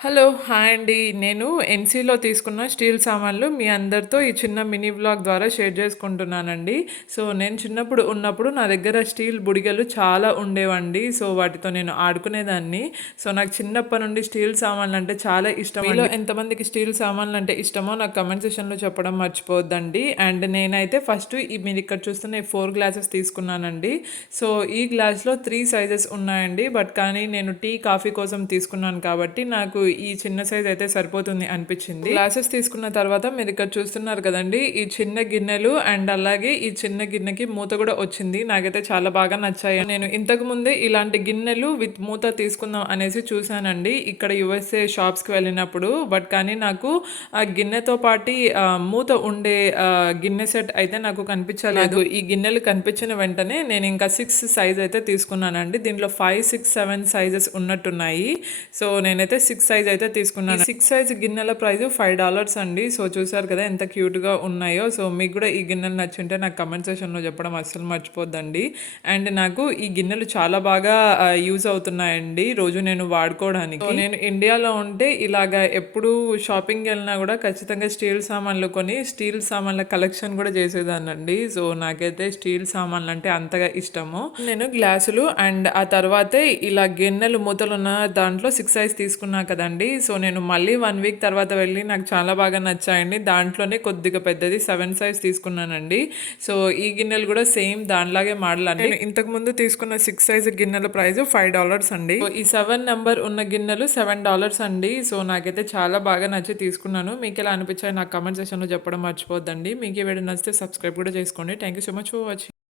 Hello! Hi అండి. నేను ఎన్‌సీలో తీసుకున్న స్టీల్ సామాన్లు మీ అందరితో ఈ చిన్న మినీ వ్లాగ్ ద్వారా షేర్ చేసుకుంటున్నానండి. సో, నేను చిన్నప్పుడు ఉన్నప్పుడు నా దగ్గర స్టీల్ బుడిగలు చాలా ఉండేవండి. సో, వాటితో నేను ఆడుకునేదాన్ని. సో, నాకు చిన్నప్పటి నుండి స్టీల్ సామాన్లంటే చాలా ఇష్టమండి. మీలో ఎంతమందికి స్టీల్ సామాన్లంటే ఇష్టమో నాకు కామెంట్ సెక్షన్‌లో చెప్పడం మర్చిపోవద్దండి. అండ్ నేనైతే ఫస్ట్ మీరిక్కడ చూస్తున్న ఈ 4 గ్లాసెస్ తీసుకున్నానండి. సో, ఈ గ్లాస్‌లో 3 సైజెస్ ఉన్నాయండి. కానీ నేను టీ, కాఫీ కోసం తీసుకున్నాను కాబట్టి నాకు ఈ చిన్న సైజ్ అయితే సరిపోతుంది అనిపించింది. గ్లాసెస్ తీసుకున్న తర్వాత మీరు ఇక్కడ చూస్తున్నారు కదండి, ఈ చిన్న గిన్నెలు అండ్ అలాగే ఈ చిన్న గిన్నెకి మూత కూడా వచ్చింది. నాకైతే చాలా బాగా నచ్చాయి. నేను ఇంతకు ముందే ఇలాంటి గిన్నెలు విత్ మూత తీసుకుందాం అనేసి చూసానండి ఇక్కడ యుఎస్ఏ షాప్స్కి వెళ్ళినప్పుడు. కానీ నాకు ఆ గిన్నెతో పాటి మూత ఉండే గిన్నె సెట్ అయితే నాకు కనిపించలేదు. ఈ గిన్నెలు కనిపించిన వెంటనే నేను ఇంకా 6 సైజ్ అయితే తీసుకున్నానండి. దీంట్లో 5, 6, 7 సైజెస్ ఉన్నట్టున్నాయి. సో నేనైతే 6 సైజ్ అయితే తీసుకున్నాను. 6 సైజ్ గిన్నెల ప్రైస్ $5 అండి. సో చూసారు కదా ఎంత క్యూట్గా ఉన్నాయో. సో మీకు కూడా ఈ గిన్నెలు నచ్చుంటే నాకు కమెంట్ సెక్షన్లో చెప్పడం అస్సలు మర్చిపోద్దండి. అండ్ నాకు ఈ గిన్నెలు చాలా బాగా యూజ్ అవుతున్నాయండి రోజు నేను వాడుకోవడానికి. సో నేను ఇండియాలో ఉంటే ఇలాగా ఎప్పుడు షాపింగ్ వెళ్ళినా కూడా ఖచ్చితంగా స్టీల్ సామాన్లు కొని స్టీల్ సామాన్ల కలెక్షన్ కూడా చేసేదాన్నండి. సో నాకైతే స్టీల్ సామాన్లు అంటే అంతగా ఇష్టము. నేను గ్లాసులు అండ్ ఆ తర్వాతే ఇలా గిన్నెలు మూతలున్న దాంట్లో 6 సైజ్ తీసుకున్నా కదండి. సో నేను మళ్ళీ 1 వీక్ తర్వాత వెళ్ళి నాకు చాలా బాగా నచ్చాయండి. దాంట్లోనే కొద్దిగా పెద్దది 7 సైజ్ తీసుకున్నానండి. సో ఈ గిన్నెలు కూడా సేమ్ దానిలాగే మోడల్ అండి. నేను ఇంతకుముందు తీసుకున్న 6 సైజ్ గిన్నెల ప్రైస్ $5 అండి. సో ఈ 7 నెంబర్ ఉన్న గిన్నెలు $7 అండి. సో నాకైతే చాలా బాగా నచ్చి తీసుకున్నాను. మీకు ఎలా అనిపించాయి నాకు కమెంట్ సెక్షన్లో చెప్పడం మర్చిపోద్దండి. మీకు ఈ వీడియో నచ్చితే సబ్స్క్రైబ్ కూడా చేసుకోండి. Thank you so much for watching.